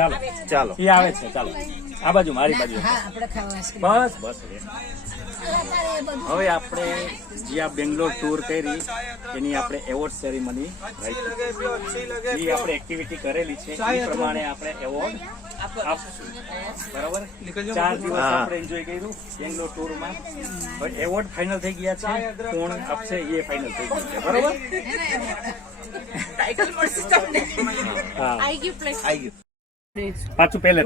ચાલો ચાલો એ આવે છે. ચાલો આ બાજુ મારી બાજુ. બસ બસ. હવે આપણે જે આ બેંગ્લોર ટૂર કરી એની આપણે એવોર્ડ સેરેમની રાખી, એ આપણે એક્ટિવિટી કરેલી છે એ પ્રમાણે આપણે એવોર્ડ આપશું. બરાબર, 4 દિવસ આપણે એન્જોય કર્યું બેંગ્લોર ટૂરમાં. હવે એવોર્ડ ફાઇનલ થઈ ગયા છે, કોણ આપશે એ ફાઇનલ થઈ ગયું છે. બરાબર, પાછું પહેલે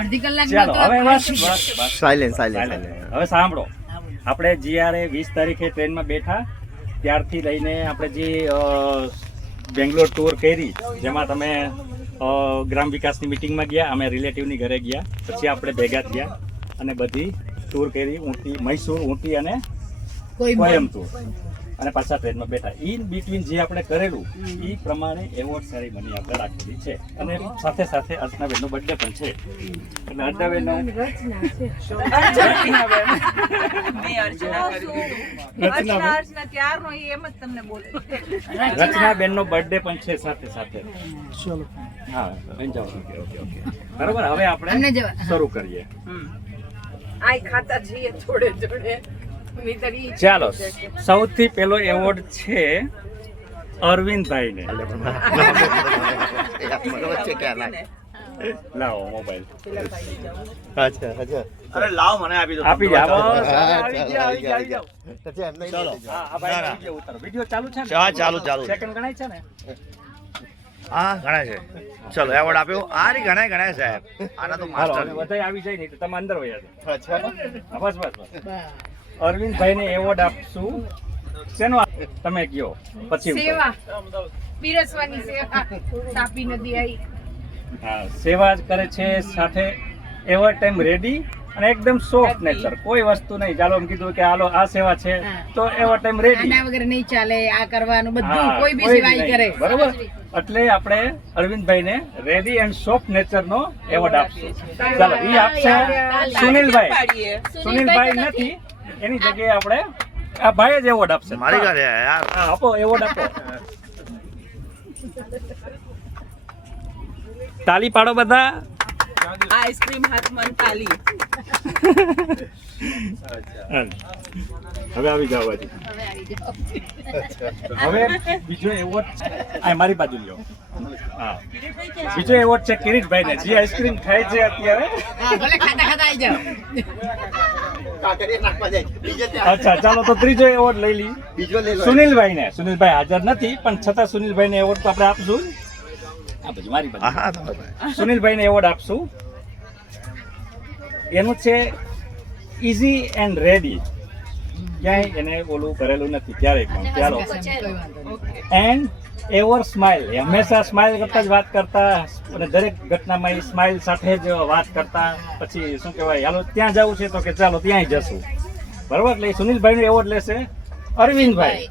અડધી કલાક. ચાલો હવે બસ સાયલેન્ટ હવે સાંભળો. આપણે જ્યારે 20 તારીખે ટ્રેનમાં બેઠા ત્યારથી લઈને આપણે જે બેંગ્લોર ટૂર કરી, જેમાં તમે ગ્રામ વિકાસની મિટિંગમાં ગયા, અમે રિલેટિવની ઘરે ગયા, પછી આપણે ભેગા થયા અને બધી ટૂર કરી, ઊંટી, મૈસૂર, ઊંટી અને કોયમ્બતુર, અને પાછા ટ્રેનમાં બેઠા. ઇન બિટવીન જે આપણે કરેલું એ પ્રમાણે એવોર્ડ સેરેમની આપણે રાખેલી છે. અને સાથે સાથે અર્ચનાબેનનો બર્થડે પણ છે, એટલે અર્ચનાબેનનો રચનાબેનનો બર્થડે પણ છે સાથે સાથે. હા બરોબર. હવે આપણે શરૂ કરીએ. ચાલો, સૌથી પહેલો એવોર્ડ છે અરવિંદભાઈ ને. લાવો મોબાઈલ. અરે લાવ મને આપી દો. આપી જાવ. વિડિયો ચાલુ છે ને? હા ચાલુ. સેકન્ડ ગણાય છે ને? હા ગણાય છે. ચલો એવોર્ડ આપ્યો. આ રી ગણાય સાહેબ. આના તો માસ્ટર બધા આવી જાય નહીં તો તમે અંદર વયા જાઓ. બસ. અરવિંદભાઈ ને એવોર્ડ આપશું. શેનો તમે કયો પછી? સેવા, પીરસવાની સેવા. તાપી નદી આવી. હા, સેવા જ કરે છે, સાથે એવર ટાઈમ રેડી અને એકદમ સોફ્ટ નેચર, કોઈ વસ્તુ નહીં. ચાલો એમ કીધું કે હાલો આ સેવા છે તો એવર ટાઈમ રેડી, આના વગર નહીં ચાલે, આ કરવાનું બધું, કોઈ બી સેવા ઈ કરે. બરોબર. એટલે આપણે અરવિંદભાઈ ને રેડી એન્ડ સોફ્ટ નેચર નો એવોર્ડ આપશું. ચાલો, એ આપશે સુનિલભાઈ નથી, એની જગ્યાએ આપણે આ ભાઈ જ એવોર્ડ આપશે. મારી ઘરે યાર. હા, આપો એવોર્ડ આપો. તાલી પાડો બધા. આઈસ્ક્રીમ હાથમાં તાલી. હવે આવી જાવ. હવે બીજો એવોર્ડ મારી બાજુ લ્યો. હા, બીજો એવોર્ડ છે કિરીટભાઈ ને, જે આઈસ્ક્રીમ ખાય છે અત્યારે. ભલે ખાતા આવી જાવ. અચ્છા, ચાલો તો ત્રીજો એવોર્ડ લઈ લઈ. સુનિલભાઈ ને. સુનિલભાઈ હાજર નથી પણ છતાં સુનિલભાઈ ને એવોર્ડ તો આપણે આપશું. આ બાજુ મારી બાજુ. સુનિલભાઈ ને એવોર્ડ આપશું. એનું છે ઇઝી એન્ડ રેડી. ક્યાંય એને ઓલું કરેલું નથી ક્યારેય પણ. ચાલો, એન્ડ એવર સ્માઇલ. હંમેશા સ્માઇલ કરતા જ વાત કરતા અને દરેક ઘટનામાં સ્માઇલ સાથે જ વાત કરતા. પછી શું કહેવાય, હાલો ત્યાં જવું છે તો કે ચાલો ત્યાંય જશું. બરોબર. એટલે સુનિલભાઈ નો એવોર્ડ લેશે અરવિંદભાઈ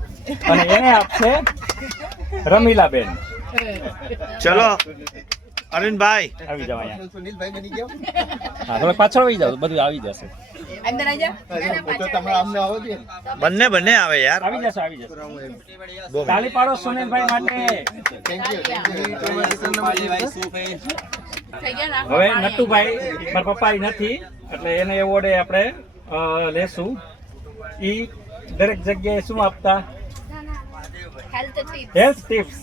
અને એને આપશે રમીલાબેન. ચલો અરવિંદભાઈ આવી જાવ અહીંયા. હા, તમે પાછળ આવી જાવ, બધું આવી જશે. અંદર આવી જાવ. બંને આવે યાર. આવી જશે. તાલી પાડો સુનિલભાઈ માટે. હવે નટુભાઈ મારા પપ્પા નથી એટલે એને એવોર્ડ આપણે લેશું. ઈ દરેક જગ્યાએ શું આપતા? Health tips.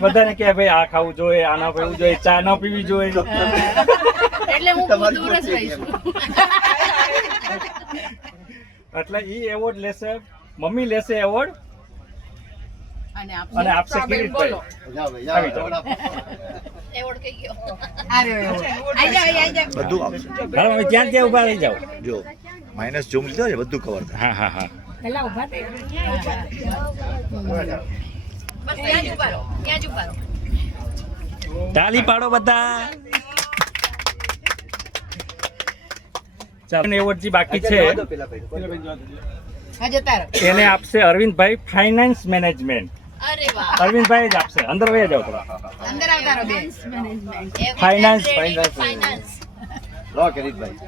બધાને કે ભાઈ આ ખાવું જોઈએ, આ ના પીવું જોઈએ, ચા ના પીવી જોઈએ. એટલે હું દૂર જ રહીશું. એટલે ઈ એવોર્ડ લેશે, મમ્મી લેશે એવોર્ડ અને આપશે કિરીટભાઈ. આવી જાઓ. એવોર્ડ કઈ ગયો. આઈ જાવ. બધું આવશે. બરાબર, ત્યાં ત્યાં ઉભા રહી જાઓ. જો માઇનસ ઝૂમ લીધો છે, બધું કવર થાય. હા. પેલા ઉભા થઈ. બસ ત્યાં જ ઉભા રહો. તાલી પાડો બધા. ચાલો, એવોર્ડ જે બાકી છે એને આપશે અરવિંદભાઈ ફાઇનાન્સ મેનેજમેન્ટ. અરે વાહ. અરવિંદભાઈ જ આપશે. અંદર વહી જાઓ થોડા. અંદર આવતા રહો બેન. ફાઇનાન્સ. લો કિરીટભાઈ.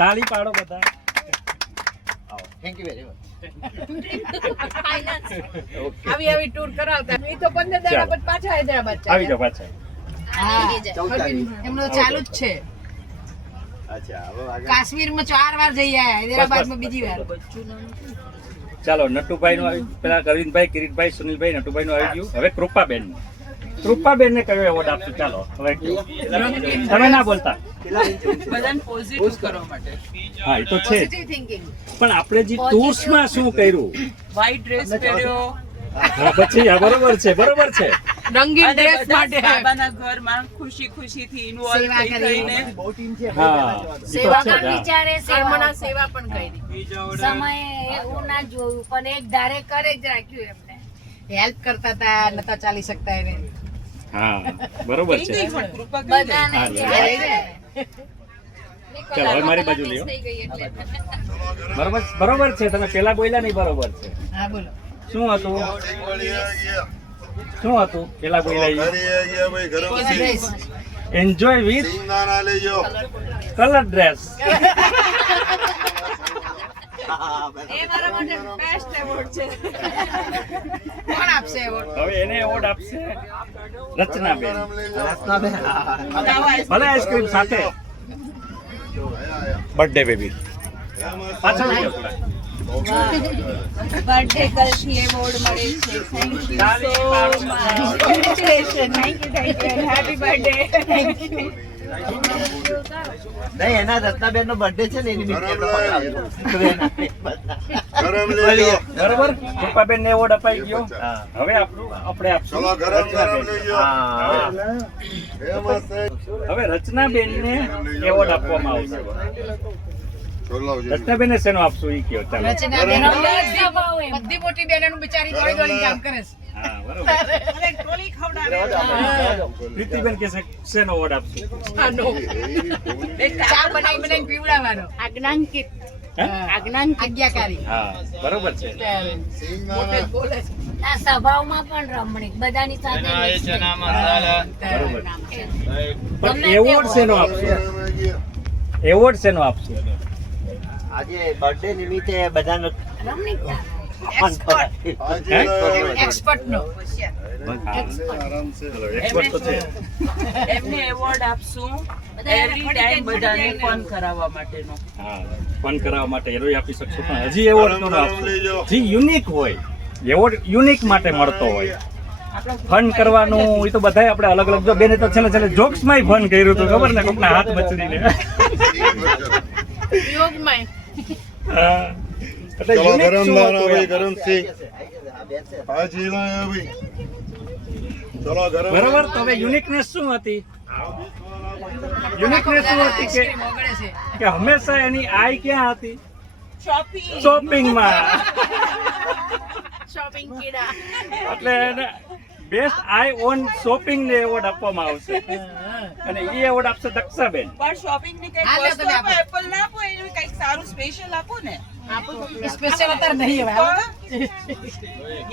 તાલી પાડો બધા. Thank you very much. આવી ટૂર કરાવતા. એ તો 15 દાડા પછી પાછા હૈદરાબાદ આવી જાઓ પાછા. એમનો ચાલુ જ છે. કાશ્મીરમાં 4 વાર જઈ આયા, હૈદરાબાદમાં બીજી વાર. ચાલો નટુભાઈ નું આવી, પેલા અરવિંદભાઈ, કિરીટભાઈ, સુનિલભાઈ, નટુભાઈ નું આવી ગયું. હવે કૃપાબેન નું. કૃપાબેન ને કયો એવોર્ડ આપશું? ચાલો હવે કયો. તમે ના બોલતા. બધાને પોઝિટિવ કરવા માટે. હા એ તો છે જ. Positive thinking. પણ આપણે જે ટૂર્સમાં શું કર્યું? વ્હાઈટ ડ્રેસ પહેર્યો હા પછી હા, બરોબર છે, બરોબર છે. રંગીન અને ડ્રેસ બધા માટે બાબાના ઘરમાં ખુશીથી ઇન્વોલ્વ સેવા થઈ કરી. થઈને હા એ તો સેવા છે જ, પણ હા. વિચારે, સેવાના સેવા પણ કરી. સમયે એવું ના જોયું પણ એક ધારે કરે જ રાખ્યું એમને. હેલ્પ કરતા હતા, નતા ચાલી શકતા એને. હા બરોબર કઈ છે. ગઈ પણ કૃપા કઈ ગઈ. બધાને હા, ચાલો હવે મારી બાજુ લ્યો. બરોબર બરોબર છે, તમે પેલા બોલ્યા નહીં, બરોબર છે. હા બોલો. શું હતું? શું હતું પેલા બોલ્યા? Enjoy with colour dress. કોણ આપશે એવોર્ડ? હવે એને એવોર્ડ આપશે રચનાબેન. ભલે આઈસ્ક્રીમ સાથે. બર્થડે બેબી પાછળ લઈ જાઓ થોડા. બર્થડે ગર્લથી એવોર્ડ મળે છે. Thank you so much. Congratulation. Thank you happy birthday. નહીં એના રત્નાબેન નો બર્થડે છે ને એની બરોબર, કૃપાબેન ને એવોર્ડ અપાઈ ગયો. હવે આપણે આપશું રચનાબેન. હવે રચનાબેન ને એવોર્ડ આપવામાં આવશે. રચનાબેન ને શેનો આપશું ઈ કયો? ચાલો. રચનાબેન સ્વભાવ એમ. બધી મોટી બહેનોનું બિચારી દોડી દોડી કામ કરે છે. હા બરોબર. અને ટોલી ખવડાવે. પ્રીતિબેન કે શેનો એવોર્ડ આપશું? ચા બનાવી બનાવી પીવડાવવાનો. આજ્ઞાંકિત. હે? આજ્ઞાકારી. હા બરોબર છે. મોટે જ બોલે છે. આ સ્વભાવમાં પણ રમણીક બધાની સાથે બરોબર. પણ એવોર્ડ શેનો આપશું? એવોર્ડ શેનો આપશું? આજે બર્થડે નિમિત્તે બધાનો રમણીકતા. હે? એક્સપર્ટ નો. એક્સપર્ટ તો છે. એમને એવોર્ડ આપશું એવરી ટાઈમ બધાને ફન કરાવવા માટેનો. હા ફન કરાવવા માટે એરોય આપી શકશો, પણ હજી એવોર્ડ નો આપશો જે યુનિક હોય. એવોર્ડ યુનિક માટે મળતો હોય. ફન કરવાનું એ તો બધાય આપણે અલગ અલગ. જો બેને તો છેલ્લે જોક્સ માં ફન કર્યું હતું, ખબર ને, કોકના હાથ મચડીને. યોગમાં. હા. એટલે ચલો unique ગરમ શું દાણા હતું ભાઈ એમ? ગરમ સિંહ હાજી લાયા ભાઈ ચલો ગરમ બરોબર. તો હવે યુનિકનેસ શું હતી? યુનિકનેસ શું હતી આઈસ્ક્રીમ ઓગળે છે. કે હંમેશા એની આઈ ક્યાં હતી? શોપિંગ. શોપિંગમાં. શોપિંગ કીડા. એટલે એને બેસ્ટ આઈ ઓન શોપિંગ ને એવોર્ડ આપવામાં આવશે. અને એ એવોર્ડ આપશે દક્ષાબેન. પણ શોપિંગ ની કઈક હા, લ્યો વસ્તુ તમે આપો, આપો. એપલ ના આપો, એનું કઈક સારું સ્પેશિયલ આપો ને. સ્પેશિયલ અત્યારે નહીં હવે.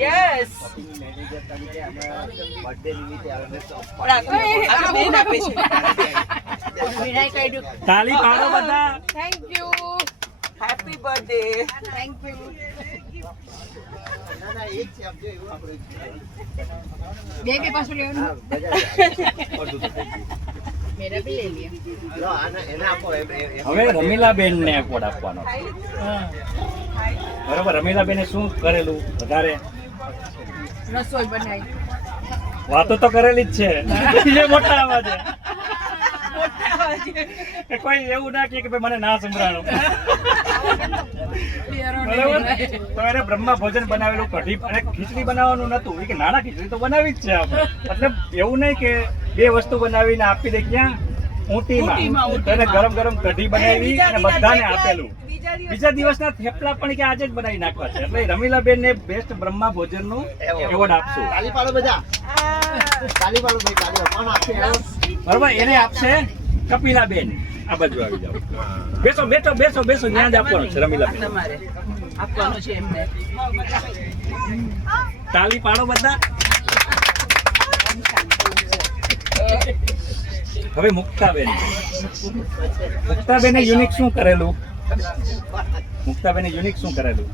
યસ. બેન આપે છે. વિનાય કાઢ્યું. તાલી પાડો બધા. Thank you. Happy birthday. Thank you. બે પાછું લેવાનું. મેરા ભી લે લિયા. હવે રમીલાબેન ને એવોર્ડ આપવાનો છે. બરોબર. રમીલાબેને શું કરેલું વધારે? રસોઈ બનાવી. વાતો તો કરેલી જ છે. એ મોટા અવાજે. કે કોઈ એવું ના કહે કે ભાઈ મને ના સંભળાણો. બરાબર. તો એને બ્રહ્મા ભોજન બનાવેલું, કઢી અને ખીચડી બનાવવાનું નતું. એ કે નાના ખીચડી તો બનાવી જ છે આપણે. મતલબ એવું નહીં કે બે વસ્તુ બનાવીને આપી દે ક્યાં ઊંટીમાં. તો એને ગરમ ગરમ કઢી બનાવી અને બધાને આપેલું. બીજા દિવસના થેપલા પણ કે આજે જ બનાવી નાખવા છે. એટલે રમીલાબેન ને બેસ્ટ બ્રહ્મા ભોજન નું એવોર્ડ આપશું. તાલી પાડો બધા તાલી પાડો ભાઈ તાલી કોણ આપશે બરોબર. એને આપશે કપિલાબેન. આ બાજુ આવી જાઓ. બેસો બેસો બેસો બેસો. ત્યાં જ આપવાનું છે રમીલાબેન. તમારે આપવાનું છે એમને. તાલી પાડો બધા. હવે મુક્તાબેન. મુક્તાબેને યુનિક શું કરેલું? મુક્તાબેને યુનિક શું કરેલું?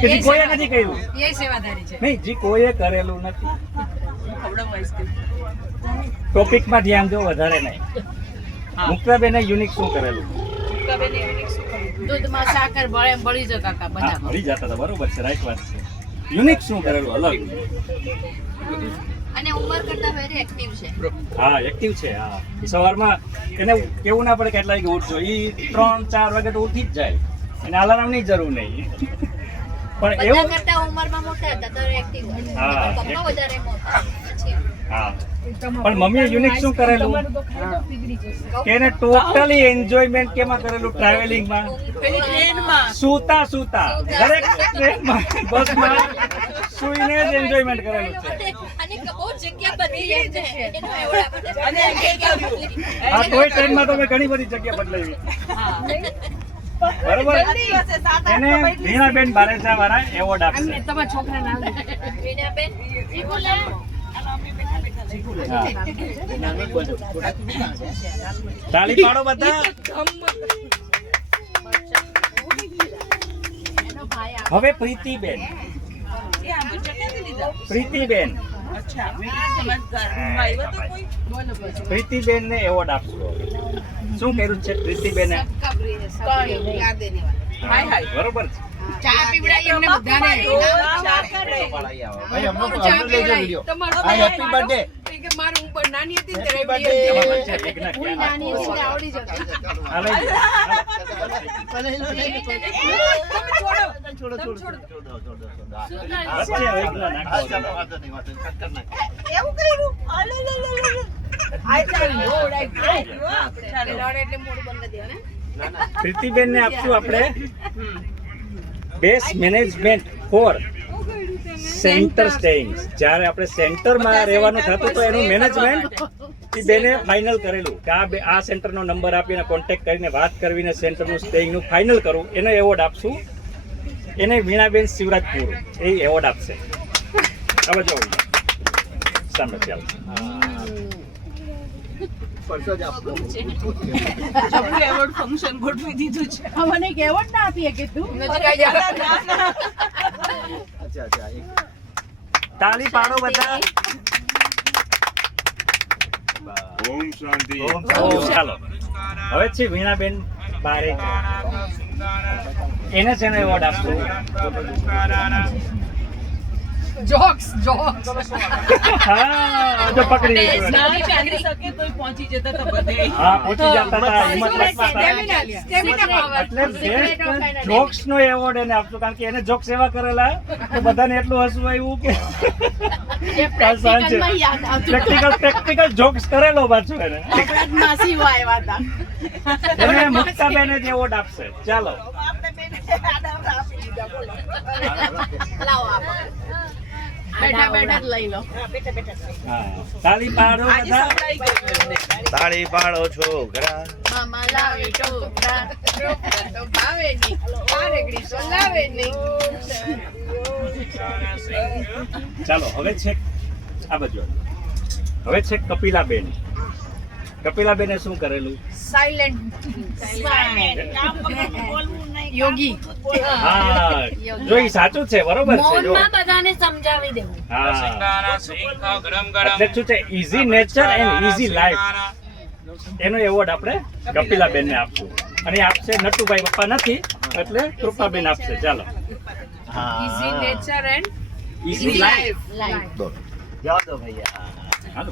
કે જે કોઈએ નથી કર્યું? એ સેવાધારી છે. નહીં, જે કોઈએ કરેલું નથી. ખવડાવો આઈસ્ક્રીમ. ટોપિકમાં ધ્યાન દો, વધારે નહીં. મુક્તાબેને યુનિક શું કરેલું? દૂધમાં સાકર ભળે એમ ભળી જતા હતા હા, બધા. મળી જતા હતા, બરોબર છે, રાઈટ વાત છે. યુનિક શું કરેલું અલગ? અને ઉંમર કરતા વેરી એક્ટિવ છે. હા, એક્ટિવ છે. હા, સવારમાં એને કેવું ના પડે કે એટલા વાગે ઉઠજો. એ 3-4 વાગે તો ઉઠી જ જાય, એને અલાર્મની જરૂર નહીં. પણ બધા એવું કરતા ઉંમરમાં મોટા હતા તો એક્ટિવ હતા. હા. પપ્પા વધારે મોટા પછી હા, પણ મમ્મીએ યુનિક શું કરેલું કે એને ટોટલી એન્જોયમેન્ટ કેમાં કરેલું? ટ્રાવેલિંગમાં પેલી ટ્રેનમાં સૂતા સૂતા દરેક ટ્રેનમાં બસમાં સૂઈને જ એન્જોયમેન્ટ કરેલું છે. અને બહુ જગ્યા બદલી એમ છે એનો એવોર્ડ આપે. અને એમ કે કર્યું. હા, કોઈ ટ્રેનમાં તો મેં ઘણી બધી જગ્યા બદલાવી. બરોબર. એને વીણાબેન બારેજા વાળા એવોર્ડ આપશે. તમારા છોકરા ના વીણાબેન ઈ બોલે હા. તાળી પાડો બધા. એનો ભાઈ હવે પ્રીતિબેન. એ આંબુ ચટણી લીધા. પ્રીતિબેન અચ્છા તમારા ઘરમાં આવ્યો તો કોઈ? પ્રીતિબેન ને એવોર્ડ આપશો. શું કર્યું છે પ્રીતિબેને? હાય હાય. બરોબર છે. ચા પીવડાવી એમને બધાને. ચા કરે. ભાઈ અમને લેજો વિડિયો. આ હેપી બર્થડે. મારું ઉપર નાની હતી ને હેપી ત્યારે આમાં બર્થડે. છે, વિઘ્ન ક્યાં નાની હતી નાખો? ને આવડી જતું. આ લઈ જાઓ. વચ્ચે વિઘ્ન નાખો. એવું કર્યું? અલે લે લે લે. આઈ ચાલી રોડ આઈ ચાલી. લડે એટલે મોઢું બંધ કરી દેવાનું. પ્રીતિબેન ને આપશું આપણે best management for centre staying. જ્યારે આપણે સેન્ટરમાં રહેવાનું થતું તો એનું મેનેજમેન્ટ એ બેને ફાઇનલ કરેલું કે આ સેન્ટરનો નંબર આપીને કોન્ટેક્ટ કરીને વાત કરીને સેન્ટરનું સ્ટેઇંગનું ફાઇનલ કરવું, એને એવોર્ડ આપશું. એને વીણાબેન શિવરાજપુર એ એવોર્ડ આપશે. હવે જો સામે ચાલો. જબરું એવોર્ડ ફંક્શન ગોઠવી દીધું છે. મને એક એવોર્ડ ના આપીએ કે તું નજીક આવી જાઓ. ના, ના. તાળી પાડો બધા. ઓમ શાંતિ. ચાલો હવે છે વીણાબેન બારે. એને છે ને એવોર્ડ આપશું. Jokes jokes. હા, જો પકડી લીધું. ના ચાલી શકે તોય પહોંચી જતા હતા બધે. હા, પહોંચી જતા હતા, હિંમત રાખતા હતા. Stamina power. એટલે બેસ્ટ જોક્સ નો એવોર્ડ એને આપશું, કારણ કે એને જોક્સ એવા કરેલા કે બધાને એટલું હસવું આવ્યું કે પ્રેક્ટિકલમાં યાદ આવતું પ્રેક્ટિકલ જોક્સ કરેલો પાછો એને. આપણા જ માસીઓ આવ્યા હતા એને મુક્તાબેને જ એવોર્ડ આપશે. ચાલો આપણે બેને આડાવડા આપી દીધા, બોલો. લાવો આપો. બેઠા બેઠા જ લઈ લો હા, તાળી પાડો આજે બધા. સંભળાઈ ગયું એમને. તાળી પાડો છોકરા. મામા લાવે ટોપરા ટોપરા તો ભાવે નહીં પારેગડી તો લાવે નહીં ચાલો હવે છે આ બાજુ. હવે છે કપિલાબેન. કપિલાબેને શું કરેલું? સાયલેન્ટ યોગી હા, જો ઈ સાચું છે, બરોબર છે. જો મૌનમાં બધાને સમજાવી દેવું. હા, એટલે શું છે, easy nature and easy life એનો એવોર્ડ આપણે કપિલાબેન ને આપશું. અને એ આપશે નટુભાઈ, પપ્પા નથી એટલે કૃપાબેન આપશે. ચાલો easy nature and easy life. Life. હાલો.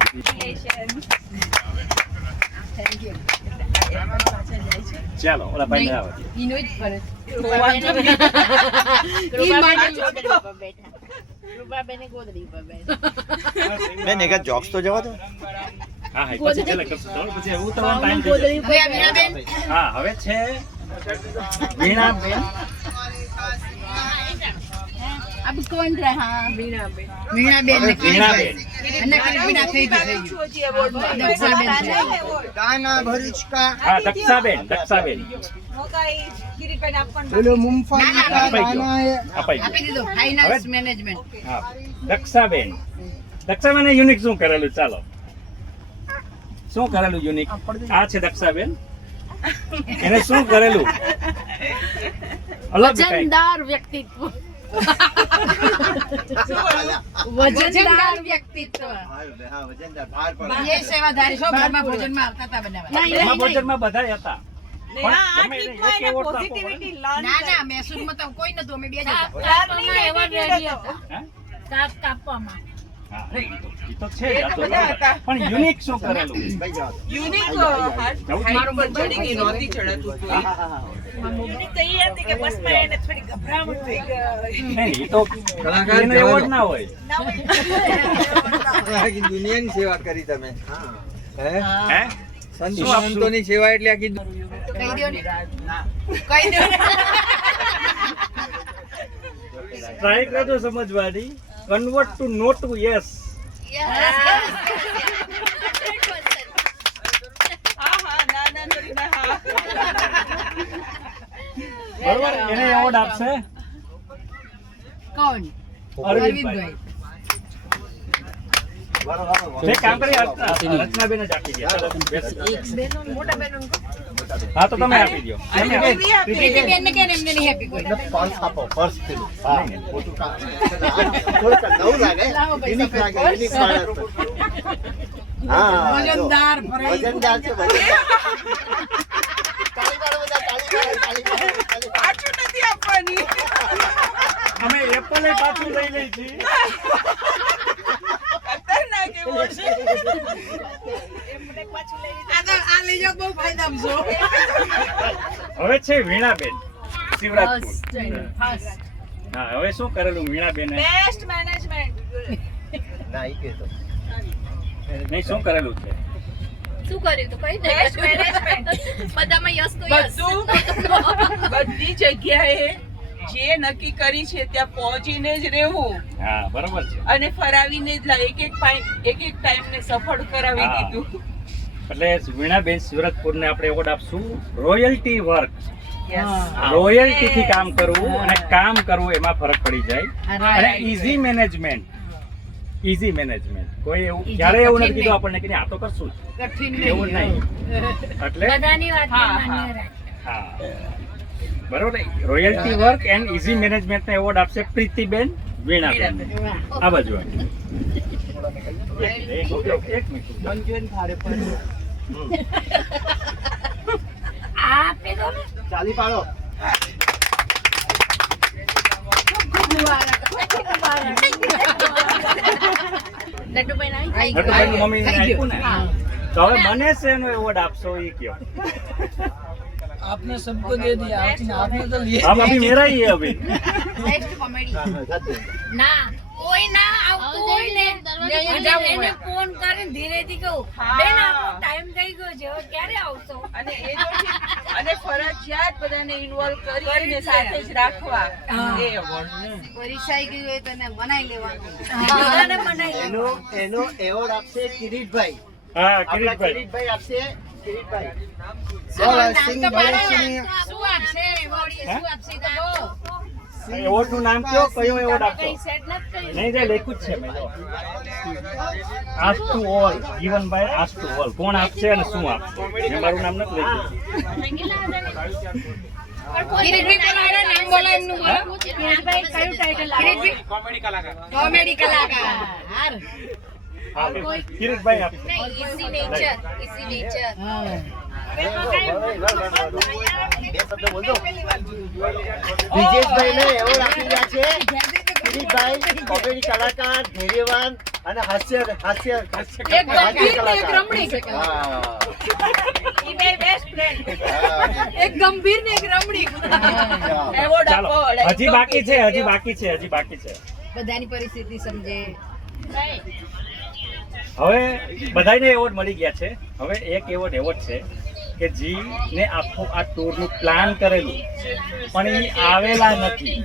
ચાલો ઓલા ભાઈ ને આવે. ઈનો જ ફરજ. રૂપાબેને ગોદડી પર બેઠ બેન એક જોક્સ તો જવા દો. હા, હા, પછી છેલ્લે કરશું. ચાલો, પછી એવું તમારો ટાઈમ થઈ ગોદડી જશે. પર વીણાબેન. હા, હવે છે વીણાબેન. अब कौन रहा વીણાબેન. वीणाबेन હવે વીણાબેન. અને કલ્પના થઈ ગઈ છું હજી એવોર્ડમાં. દક્ષાબેન છે. કાના ભરૂચકા. હા, દક્ષાબેન. દક્ષાબેન બોલો મૂંગફળી કા અપાઈ ગયો. દાના હે. અપાઈ ગયો. આપી દીધો ફાઇનાન્સ મેનેજમેન્ટ હા, દક્ષાબેન. દક્ષાબેને યુનિક શું કરેલું? ચાલો શું કરેલું યુનિક? આ છે દક્ષાબેન. એને શું કરેલું અલગ કંઈક? વજનદાર વ્યક્તિત્વ વજનદાર વ્યક્તિત્વ હા, વજનદાર, ભાર પર. એ સેવાધારી છો ઘરમાં ભોજનમાં આવતા હતા બનાવવા એમાં ભોજનમાં બધાય હતા પણ ગમે એને એક એવોર્ડ તો આપો હોય. ના ના મૈસૂરમાં તો કોઈ નતું અમે બે જ હતા હે? કાપવામાં હા, નહીં, ઈ તો છે જ, આ તો બરાબર. પણ યુનિક શું કરેલું ભાઈ જાઓ. યુનિક હાઈટ પર ચડી ગઈ નહોતી ચડાતું તો યુનિક તો એ હતી કે બસમાં એને થોડી ગભરામણ થઈ ગઈ. નહીં, ઈ તો એનો એવોર્ડ ના હોય. આખી દુનિયાની સેવા કરી તમે હે હે? સંત શું આપશું? સંતોની સેવા એટલે આખી કહી દો ને કહી દો ને ટ્રાય કરજો સમજવાની. Convert two no to yes. હા હા ના ના કરીને હા બરોબર, એને એવોર્ડ આપશે કોણ અરવિંદભાઈ. જે કામ કરી રચનાબેન જ આપી ગયા. ચાલો, બેસો. મોટા બહેનો હા તો તમે આપી દો. તમે આપી દો. પ્રીતિબેન ને કે એમને નહીં હેપી કોઈ પર્સ આપો, પર્સ પેલું. હા, ખોટું કામ. થોડુંક નવું લાગે, લાવો પૈસા યુનિક લાગે, પર્સ. યુનિક માણસ. હા, જો. વજનદાર ભરાઈ વજનદાર છે, વજનદાર. તાળી પાડો બધા, તાળી પાડો, તાળી પાડો, તાળી પાડો. પાછું નથી આપવાની અમે એપલ પાછું લઈ લઈ છીએ. ખતરનાક એવો છે આ લઈ જાઓ બહુ ફાયદામાં છો હવે છે વીણાબેન શિવરાજપુર. ફર્સ્ટ હા, હવે શું કરેલું વીણાબેને? બેસ્ટ મેનેજમેન્ટ ના, ઈ કહેતો. નહીં, શું કરેલું છે? શું કર્યું તું કઈ બેસ્ટ મેનેજમેન્ટ બધામાં યસ તો યસ બધું બધી જગ્યાએ જે નક્કી કરી છે ત્યાં પહોંચીને જ રહેવું હા, બરોબર છે. અને ફરાવીને જ એક એક ટાઈમ ને સફળ કરાવી હા. દીધું એટલે વીણાબેન શિવરાજપુરને આપણે એવોર્ડ આપશું રોયલ્ટી વર્ક. Yes. રોયલ્ટી થી કામ કરવું અને કામ કરવું એમાં ફરક પડી જાય. અને ઈઝી મેનેજમેન્ટ. ઈઝી મેનેજમેન્ટ કોઈ એવું ક્યારે એવું નથી કીધું આપણને કે નહીં, આ તો કરશું જ. કઠિન એવું નહીં. એટલે બધાની વાત હા, માન્ય હા. રાખ હા, બરોબર. Royalty work and easy management નો એવોર્ડ આપશે પ્રીતિબેન વીણાબેન. આ બાજુ આવો. એક મિનિટ. મંજુન ભારે પર આપે દો ને તાળી પાડો. લડ્ડુભાઈ આવી નટુભાઈની મમ્મીને આપ્યું ને, તો હવે મને શેનો એવોર્ડ આપશો એ કયો? आपने सबको दे दिया आपने तो लिए हम अभी मेरा ही है अभी. બેસ્ટ કોમેડી ના કોઈ ના આવતું હોય ને એને ફોન કરીને ધીરેથી કહું હા. બેન આપણો ટાઈમ થઈ ગયો છે હવે ક્યારે આવશો અને એ તો ઠીક. અને ફરજિયાત બધાને ઇન્વોલ્વ કરીને સાથે જ રાખવા એ award. પરીક્ષા આવી ગઈ હોય તો એને બનાવી લેવાનું બધાને મનાઈ લે. એનો એવોર્ડ આપશે કિરીટભાઈ. હા, આપણા કિરીટભાઈ. કિરીટભાઈ આપશે, કિરીટભાઈ. નામ તો પાડો. શું આપશે વળી શું આપશે તો કહો. એવોર્ડ નું નામ કયો? કયો એવોર્ડ આપશો? કઈ સેટ નથી કર્યું નહીં, જે લખ્યું જ છે મેં જો. Ask to all, given by ask to all. કોણ આપશે અને શું આપશે? મેં મારું નામ નથી લખ્યું. કિરીટભાઈ બોલો, એનું નામ બોલો, એમનું બોલો. કિરીટભાઈ કયું ટાઇટલ આપે કોમેડી કલાકાર હા, કિરીટભાઈ આપશે. નહીં ઇઝી નેચર હા બે શબ્દ બોલજો. વિજેશભાઈને એવોર્ડ આપી રહ્યા છે કિરીટભાઈ, કોમેડી કલાકાર, ધૈર્યવાન અને હાસ્ય એક ગંભીર ને એક રમણીક. હા. ઈ બે best friend. એક ગંભીર ને એક રમણીક Award ચાલો, આપો. હજી બાકી છે, હજી બાકી છે, હજી બાકી છે. બધાની પરિસ્થિતિ સમજે હવે બધાને એવોર્ડ મળી ગયા છે. હવે એક એવોર્ડ છે કે જીને આખું આ ટૂર નું પ્લાન કરેલું પણ એ આવેલા નથી.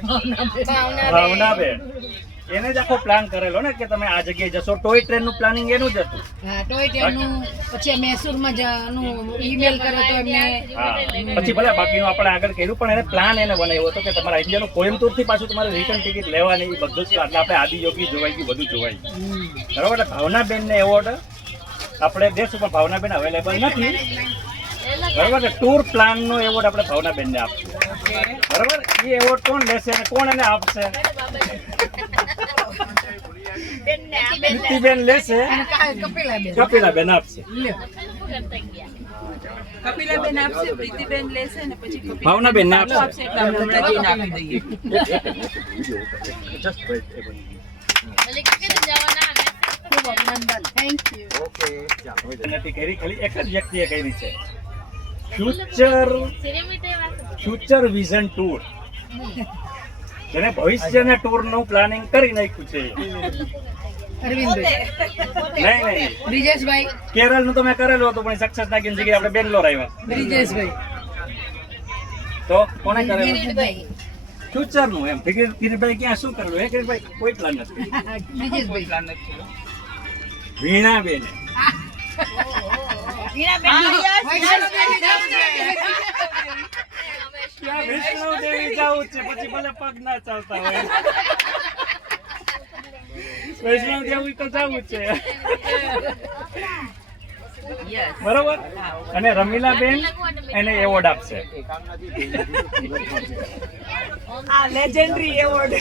ભાવનાબેન એને જ આખો પ્લાન કરેલો ને કે તમે આ જગ્યાએ જશો. ટોય ટ્રેન નું પ્લાનિંગ એનું જ હતું. હા ટોય ટ્રેનનું પછી મૈસૂરમાં જવાનું ઈમેલ કર્યો તો એમને હા, પછી ભલે બાકીનું આપણે આગળ કર્યું પણ એને પ્લાન એને બનાવ્યો હતો કે તમારા ઇન્ડિયાનું કોઈમ્બતુર થી પાછું તમારે રિટર્ન ટિકિટ લેવાની, એ બધું જ. એટલે આપણે આદિયોગી જોવાઈ ગયું, બધું જોવાઈ ગયું. બરાબર. એટલે ભાવનાબેન ને એવોર્ડ આપણે દેશું પણ ભાવનાબેન અવેલેબલ નથી. બરાબર. ટૂર પ્લાન નો એવોર્ડ આપણે ભાવનાબેન ને આપશું. બરાબર, એ એવોર્ડ કોણ લેશે અને કોણ એને આપશે? પ્રીતિબેન લેશે, કપિલાબેન આપશે. કપિલાબેન આપશે, પ્રીતિબેન લેશે ને પછી ભાવનાબેન ને આપશે. આપશે એટલે અમે હમણાં જઈને આપી દઈએ. Thank you. નથી કરી, ખાલી એક જ વ્યક્તિએ કરી છે. ફ્યુચર વિઝન ટૂર, જેને ભવિષ્યના ટૂર નું પ્લાનિંગ કરી નાખ્યું છે. નહીં, બ્રિજેશભાઈ કેરળ નું તો મેં કરેલું હતું, પણ સક્સેસ ના જગ્યાએ આપણે બેંગ્લોર આવ્યા. બ્રિજેશભાઈ તો કોને કરેલું? ફ્યુચર નું એમ. કિરીટભાઈ ક્યાં શું કરેલું? હે કિરીટભાઈ, કોઈ પ્લાન નથી. બ્રિજેશભાઈ વીણાબેન ત્યાં વૈષ્ણવ દેવી જવું છે, પછી ભલે પગ ના ચાલતા હોય. વૈષ્ણવ દેવી તો જવું છે, બરોબર. અને રમીલાબેન એને એવોર્ડ આપશે. આ લેજેન્ડરી એવોર્ડ.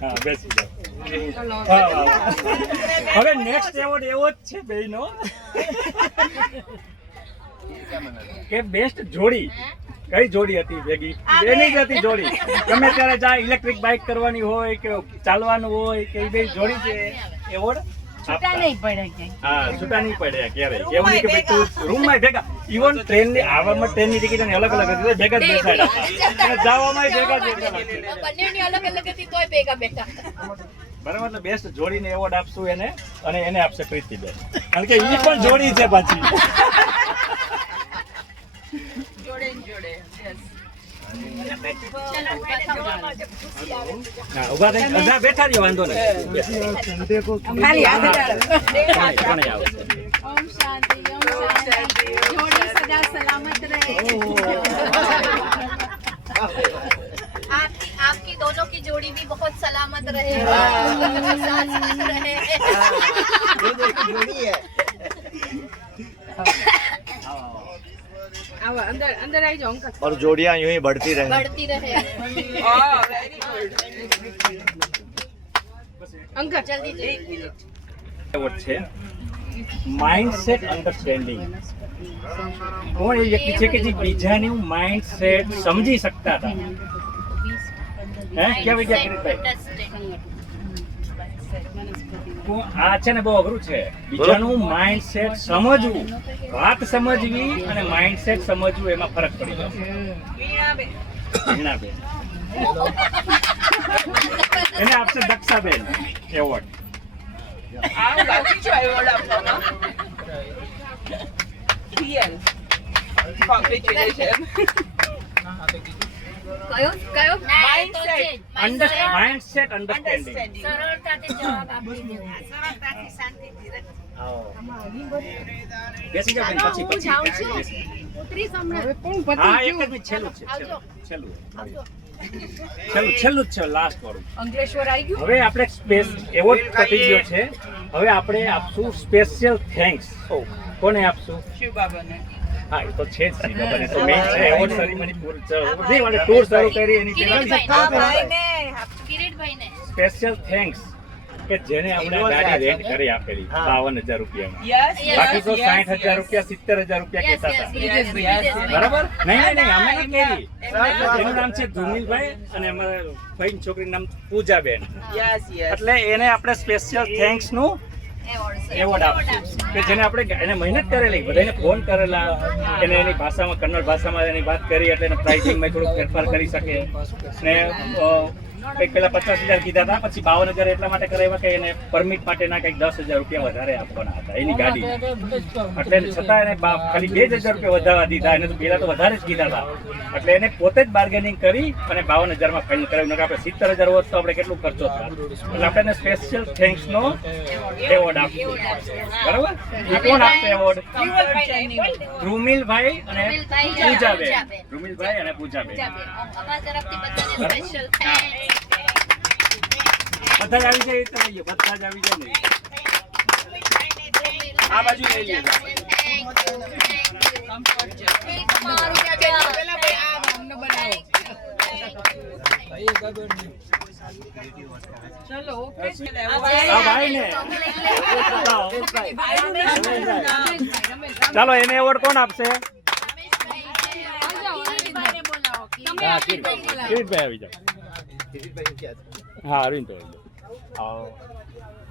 હા, બેસી જાઓ. હા. હવે નેક્સ્ટ એવોર્ડ એવો જ છે બેયનો કે બેસ્ટ જોડી. કઈ જોડી હતી ભેગી? બેની જ હતી જોડી. ગમે ત્યારે જા ઇલેક્ટ્રિક બાઇક કરવાની હોય કે ચાલવાનું હોય કે એ બે જોડી છે એવોર્ડ. છૂટા નહીં પડ્યા ક્યારેય. એવું નહીં કે ભાઈ તું રૂમમાં ભેગા. ઇવન ટ્રેનની આવવામાં ટ્રેનની ટિકિટ અલગ અલગ હતી, ભેગા જ બેસાડ્યા હતા. અને જવામાં ભેગા જ બેઠા. બરાબર. એટલે બેસ્ટ જોડીને એવોર્ડ આપશું એને, અને એને આપશે પ્રીતિબેન, કારણ કે એ પણ જોડી છે પાછી. હા, ઉભા થઈ બધા બેઠા રહ્યો, વાંધો નહીં. કોને આવે? Om Shanti, Om Shanti. जोड़ी सदा सलामत रहे. आपकी दोनों की जोड़ी भी बहुत सलामत रहे, साथ साथ रहे. जोड़ी है. अंदर अंदर आई जाओ अंकल. और जोड़ियां यूं ही बढ़ती रहे. बढ़ती रहे. Very good uncle. जल्दी एक मिनट. એવોર્ડ છે માઇન્ડસેટ અન્ડરસ્ટેન્ડિંગ. કોણ એ વ્યક્તિ છે કે જે બીજાની માઇન્ડસેટ સમજી શકતા હતા? હે કેવી ગયા કિરીટભાઈ? આ છે ને બહુ અઘરું છે. બીજાનું માઇન્ડસેટ સમજવું, વાત સમજવી અને માઇન્ડસેટ સમજવું, એમાં ફરક પડી જાય. વીણાબેન એને આપશે દક્ષાબેન એવોર્ડ. આ બાકી છે એવોર્ડ આપવામાં. PL congratulation. કયો માઇન્ડસેટ અન્ડરસ્ટેન્ડિંગ. સરળતાથી જવાબ આપી દેવો. બેસી જાઓ બેન, પછી ઉતરી હમણાં. હા, એક જ મિનિટ, છેલ્લું જ છે, લાસ્ટ વાળું. અંકલેશ્વર આવી ગયું. હવે આપણે સ્પેસ એવોર્ડ પતી ગયો છે. હવે આપણે આપશું સ્પેશિયલ થેન્ક્સ. કોને આપશું? શિવ બાબાને. હા, એ તો છે જ સી બાબાને તો મેઇન છે. એવોર્ડ સેરેમની ટૂર શરૂ કરી એની પહેલા કિરીટભાઈને સ્પેશિયલ થેન્ક્સ કે જેને આપણે ગાડી રેન્ટ કરી આપેલી 52,000 રૂપિયામાં. યસ બાકી તો 60,000 રૂપિયા 70,000 રૂપિયા કહેતા હતા. બરાબર? નહીં, અમે નથી કરી. એનું નામ છે ધુમિલભાઈ અને અમારા ભાઈની છોકરીનું નામ પૂજાબેન. યસ એટલે એને આપણે સ્પેશિયલ થેન્ક્સ નું એવોર્ડ આપશું કે જેને આપણે એને મહેનત કરેલી, બધાને ફોન કરેલા, એને એની ભાષામાં, કન્નડ ભાષામાં એની વાત કરી એટલે એને પ્રાઇસિંગમાં થોડુંક ફેરફાર કરી શકે. ને કંઈક પેલા 50,000 કીધા હતા, પછી 52,000 એટલા માટે કરાવ્યા કે એને પરમિટ માટેના કંઈક 10,000 રૂપિયા વધારે આપવાના હતા એની ગાડી. એટલે છતાં એને ખાલી 2,000 રૂપિયા વધારવા દીધા. એને તો પેલા તો વધારે જ કીધા હતા. એટલે એને પોતે જ બાર્ગેનિંગ કરી અને 52,000 માં ફાઇનલ કરાવ્યું. આપણે 70,000 હોત તો આપણે કેટલું ખર્ચો થાય. એટલે આપણે એને સ્પેશિયલ થેન્ક્સ નો એવોર્ડ આપશું. બરાબર? એ કોણ આપશે એવોર્ડ? ધ્રુમિલભાઈ અને પૂજાબેન. ધ્રુમિલભાઈ અને પૂજાબેન. અમારા તરફથી બધાને સ્પેશિયલ થેન્ક્સ. બધા જ આવી જાય તો બધા જ આવી જાય ને. આ બાજુ લઈ લે. ચલો ઓકે આ ભાઈને ચાલો એને એવોર્ડ કોણ આપશે? હા, કિરીટભાઈ આવી જાઓ. હા, અરવિંદ આવી જાઓ. આવો.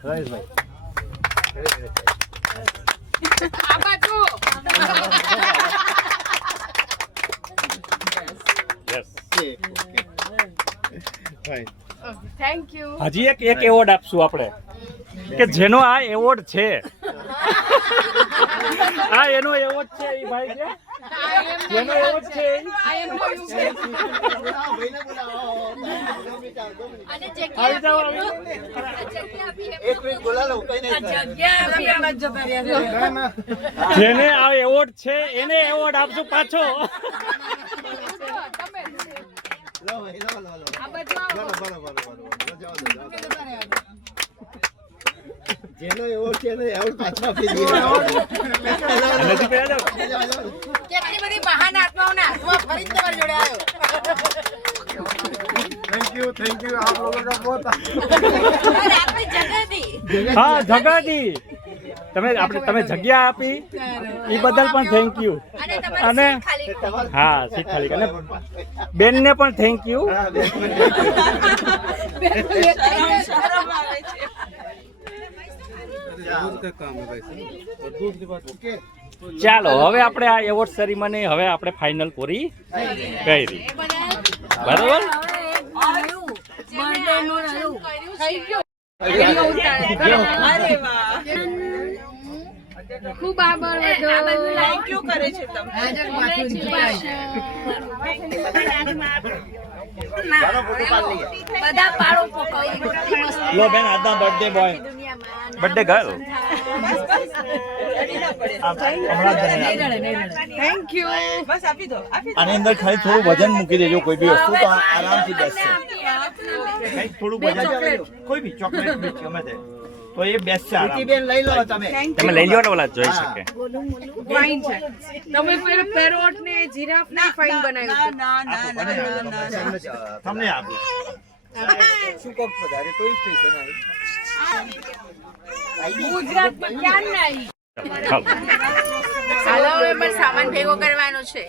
રમેશભાઈ. Yes. Thank you. હજી એક એવોર્ડ આપશું આપણે કે જેનો આ એવોર્ડ છે. આ એનો એવોર્ડ છે એ ભાઈ છે જેનો એવોર્ડ છે આવી જાઓ, આવી જાઓ. એક મિનિટ બોલા લો, કઈ નહીં થાય. જેને આ એવોર્ડ છે એને એવોર્ડ આપશું પાછો. લો ભાઈ, લો, લો, લો. જેનો એવોર્ડ છે એને એવોર્ડ પાછો આપી દઈએ. નથી પહેલા જાઓ. કેટલી બધી મહાન આત્માઓના હાથમાં ફરી તમારી જોડે આવ્યો. આપણી જગતથી. હા, જગાદી તમે જગ્યા આપી એ બદલ પણ થેન્ક યુ. અને અને તમારી સીટ ખાલી. હા, સીટ ખાલી અને બેનને પણ થેન્ક યુ. શરમ આવે છે. ચાલો હવે આપણે આ એવોર્ડ સેરેમની હવે આપણે ફાઇનલ પૂરી કરી. બરાબર. અરે વાહ. ખૂબ આભાર થેન્ક યુ કરે છે તમને. બધા પાડો પકડી. લો બેન, આજના birthday boy birthday girl. Thank you. બસ આપી દો, આપી દો. આની અંદર ખાલી થોડું વજન મૂકી દેજો, કોઈ બી વસ્તુ તો આરામથી બેસશે. કંઈક થોડું વજન કોઈ બી ચોકલેટ બી ગમે તે તો એ બેસશે આરામ. બેન લઈ લો તમે. તમે લઈ લો ને ઓલા જોઈ શકે. ફાઇન છે. તમે પેલા પેરોટ ને જીરાફ ને ફાઇન બનાવ્યું છે. ના ના ના ના ના ના. તમને આપું. ગુજરાત માં ક્યાં નહીં. હાલો હવે પણ સામાન ભેગો કરવાનો છે.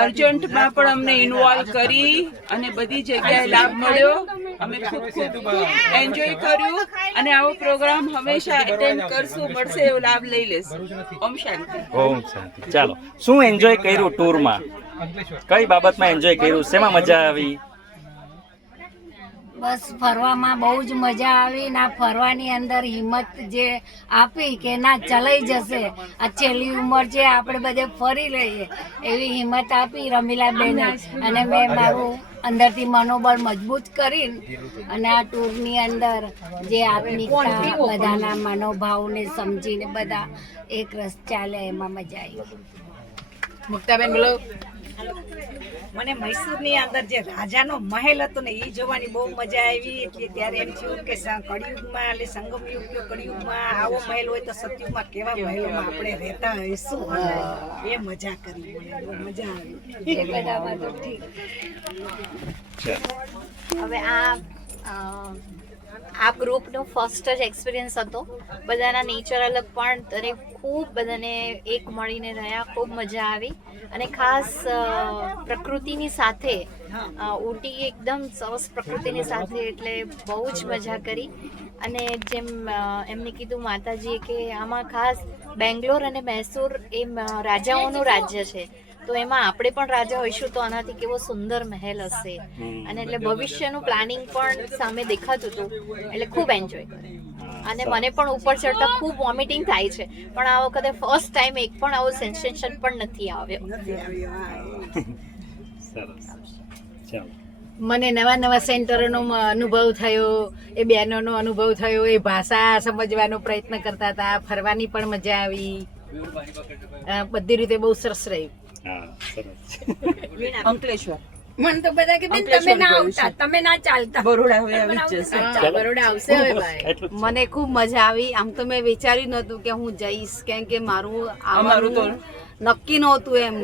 અર્જન્ટમાં પણ અમને ઇન્વોલ્વ કરી અને બધી જગ્યાએ લાભ મળ્યો. અમે ખૂબ ખૂબ એન્જોય કર્યું અને આવો પ્રોગ્રામ હંમેશા એટેન્ડ કરશું, મળશે એવો લાભ લઈ લેશું. ઓમ શાંતિ. ઓમ શાંતિ. ચાલો, શું એન્જોય કર્યું ટૂરમાં? કઈ બાબતમાં એન્જોય કર્યું? શેમાં મજા આવી? બસ ફરવામાં બહુ જ મજા આવી. ના ફરવાની અંદર હિંમત જે આપી કે ના ચલાઈ જશે, આ છેલ્લી ઉંમર છે આપણે બધે ફરી લઈએ એવી હિંમત આપી રમીલાબેને. અને મેં મારું અંદરથી મનોબળ મજબૂત કરીને અને આ ટૂરની અંદર જે આત્મિકતા બધાના મનોભાવને સમજીને બધા એક રસ ચાલે એમાં મજા આવી. મુક્તાબેન બોલો. મને મૈસૂરની અંદર જે રાજાનો મહેલ હતો ને એ જોવાની બહુ મજા આવી. એટલે ત્યારે એમ થયું કે કળિયુગમાં એટલે સંગમ યુગ કળિયુગમાં આવો મહેલ હોય તો સતયુગમાં કેવા મહેલોમાં આપણે રહેતા હોઈશું. એ મજા કરી, મને બહુ મજા આવી. એ બધામાં તો ઠીક. હવે આ ગ્રુપનો ફર્સ્ટ જ એક્સપિરિયન્સ હતો. બધાના નેચર અલગ પણ અને ખૂબ બધાને એક મળીને રહ્યા, ખૂબ મજા આવી. અને ખાસ પ્રકૃતિની સાથે ઊટી એકદમ સરસ પ્રકૃતિની સાથે એટલે બહુ જ મજા કરી. અને જેમ એમને કીધું માતાજીએ કે આમાં ખાસ બેંગ્લોર અને મૈસૂર એ રાજાઓનું રાજ્ય છે, તો એમાં આપણે પણ રાજા હોઈશું તો આનાથી કેવો સુંદર મહેલ હશે. અને એટલે ભવિષ્યનું પ્લાનિંગ પણ સામે દેખાતું હતું. એટલે ખૂબ એન્જોય કર્યું. અને મને પણ ઉપર ચડતા ખૂબ વોમિટિંગ થાય છે, પણ આ વખતે ફર્સ્ટ ટાઈમ એક પણ આવો સેન્સેશન પણ નથી આવ્યો. સરસ. ચાલો. મને નવા નવા સેન્ટરોનો અનુભવ થયો, એ બહેનોનો અનુભવ થયો, એ ભાષા સમજવાનો પ્રયત્ન કરતા હતા, ફરવાની પણ મજા આવી. બધી રીતે બહુ સરસ રહ્યું. હા, સરસ. અંકલેશ્વર મને તો બધા કે બેન તમે ના આવતા, તમે ના ચાલતા. બરોડા હવે આવી જ જશે. બરોડા આવશે હવે ભાઈ. એટલું મને ખૂબ મજા આવી. આમ તો મેં વિચાર્યું નહોતું કે હું જઈશ, કેમ કે મારું અમારું તો નક્કી નહોતું એમ.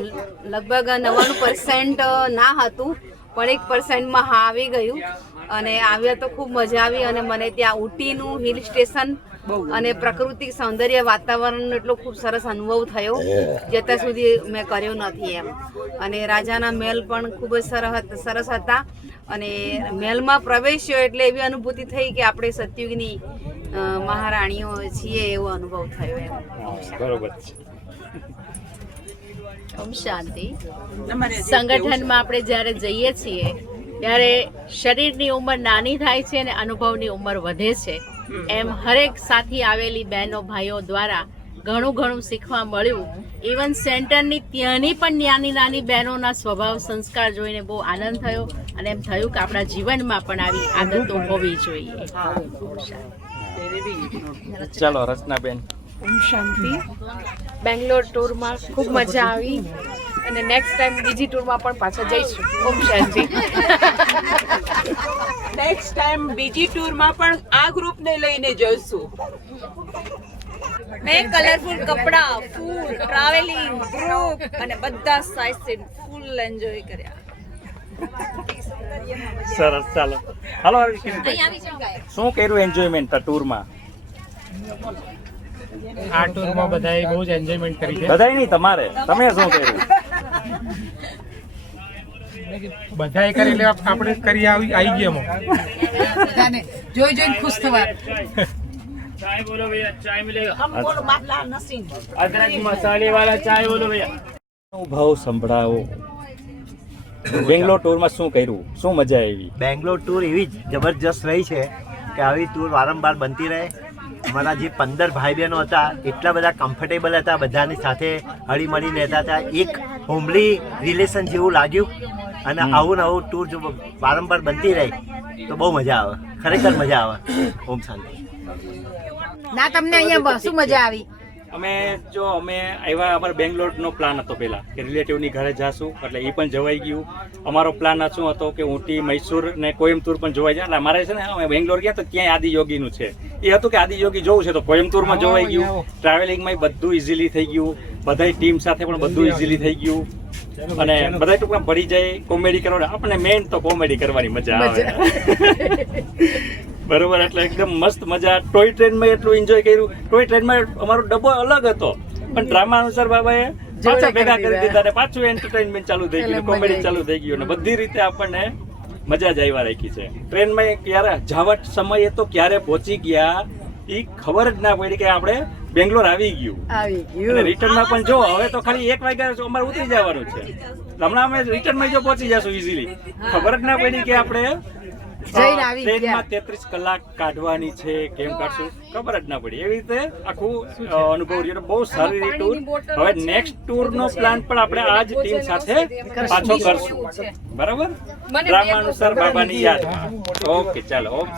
લગભગ 99% ના હતું, પણ 1% હા આવી ગયું અને આવ્યા તો ખૂબ મજા આવી. અને મને ત્યાં ઊટીનું હિલ સ્ટેશન અને પ્રાકૃતિક સૌંદર્ય વાતાવરણનો એટલો ખૂબ સરસ અનુભવ થયો જે અત્યાર સુધી મેં કર્યો નથી એમ. અને રાજાના મહેલ પણ ખૂબ જ સરસ હતા. અને મહેલમાં પ્રવેશ્યો એટલે એવી અનુભૂતિ થઈ કે આપણે સતયુગની મહારાણીઓ છીએ એવો અનુભવ થયો એમ. બરોબર છે. ઓમ શાંતિ. અમારે જે સંગઠનમાં આપણે જ્યારે જઈએ છીએ ત્યારે શરીરની ઉંમર નાની થાય છે અને અનુભવની ઉંમર વધે છે. એમ હરેક સાથી આવેલી બહેનો ભાઈઓ દ્વારા ઘણું શીખવા મળ્યું. ઇવન સેન્ટરની ત્યાંની પણ નાની નાની બહેનોના સ્વભાવ સંસ્કાર જોઈને બહુ આનંદ થયો અને એમ થયું કે આપણા જીવનમાં પણ આવી આદતો હોવી જોઈએ. ચાલો રચનાબેન. ઓમ શાંતિ. બેંગ્લોર ટૂરમાં ખૂબ મજા આવી અને નેક્સ્ટ ટાઈમ બીજી ટૂરમાં પણ પાછા જઈશું. ઓમ શાંતિ. નેક્સ્ટ ટાઈમ બીજી ટૂરમાં પણ આ ગ્રુપને લઈને જઈશું. મેં કલરફુલ કપડા, ફૂડ, ટ્રાવેલિંગ, ગ્રુપ અને બધા સાઇટ સીન ફૂલ એન્જોય કર્યા. સરસ. ચાલો હાલો શું કર્યું એન્જોયમેન્ટ આ ટૂરમાં? આ ટૂરમાં બધાએ બહુ જ એન્જોયમેન્ટ કરી છે. બધાય નહીં, તમારે તમે શું કર્યું? બધાએ કરી એટલે આપણે કરી આવી ગયા બધાને જોઈને ખુશ થવા. ચાય બોલો ભૈયા, ચાય મિલેગા. બોલો માટલા નસીન. અદરક મસાલે વાળા ચાય બોલો ભૈયા. અનુભવ સંભળાવો. બેંગ્લોર ટૂરમાં શું કર્યું, શું મજા આવી? બેંગ્લોર ટૂર એવી જ જબરજસ્ત રહી છે કે આવી ટૂર વારંવાર બનતી રહે. અમારા જે 15 ભાઈ બહેનો હતા એટલા બધા કમ્ફર્ટેબલ હતા, બધાની સાથે હળીમળી રહેતા હતા. એક હોમલી રિલેશન જેવું લાગ્યું. અને આવું ટૂર જો વારંવાર બનતી રહે તો બહુ મજા આવે, ખરેખર મજા આવે. ઓમ શાંતિ. ના તમને અહીંયા શું મજા આવી? અમે આવ્યા, અમારો બેંગ્લોરનો પ્લાન હતો પહેલા કે રિલેટિવની ઘરે જાશું, એટલે એ પણ જવાઈ ગયું. અમારો પ્લાન શું હતો કે ઊટી, મૈસૂર ને કોઈમ્બતુર પણ જોવાઈ જાય. એટલે અમારે છે ને અમે બેંગ્લોર ગયા તો ત્યાં આદિયોગીનું છે, એ હતું કે આદિયોગી જોવું છે તો કોઈમ્બતુરમાં જોવાઈ ગયું. ટ્રાવેલિંગમાં બધું ઇઝીલી થઈ ગયું, બધા ટીમ સાથે પણ બધું ઇઝીલી થઈ ગયું. અને બધા ટૂંકમાં પડી જાય, કોમેડી કરવાની. આપણને મેઇન તો કોમેડી કરવાની મજા આવે. બરોબર, એટલે એકદમ મસ્ત મજા. ટોય ટ્રેનમાં એટલું એન્જોય કર્યું. ટોય ટ્રેનમાં અમારો ડબ્બો અલગ હતો, પણ ડ્રામા અનુસાર બાબાએ પાછા ભેગા કરી દીધા ને પાછું એન્ટરટેનમેન્ટ ચાલુ થઈ ગયું, કોમેડી ચાલુ થઈ ગયું. અને બધી રીતે આપણને મજા જ આવ્યા રાખી છે. ટ્રેનમાં ક્યારે જાવટ સમયે તો ક્યારે પહોંચી ગયા એ ખબર જ ના પડી કે આપણે બેંગ્લોર આવી ગયું. અને રિટર્નમાં પણ જો હવે તો ખાલી 1 વાગ્યા અમારે ઉતરી જવાનું છે. હમણાં અમે રિટર્નમાં જો પહોંચી જશું ઇઝીલી. ખબર જ ના પડી કે આપણે ટ્રેનમાં 33 કલાક કાઢવાની છે, કેમ કાઢશું ખબર જ ના પડી. એવી રીતે આખું અનુભવ રહ્યો. બહુ સારી રીતે ટૂર. હવે નેક્સ્ટ ટૂર નો પ્લાન પણ આપણે આ જ ટીમ સાથે પાછો કરશું. બરાબર, ડ્રામા અનુસાર બાબાની યાદ. ઓકે, ચાલો. ઓમ.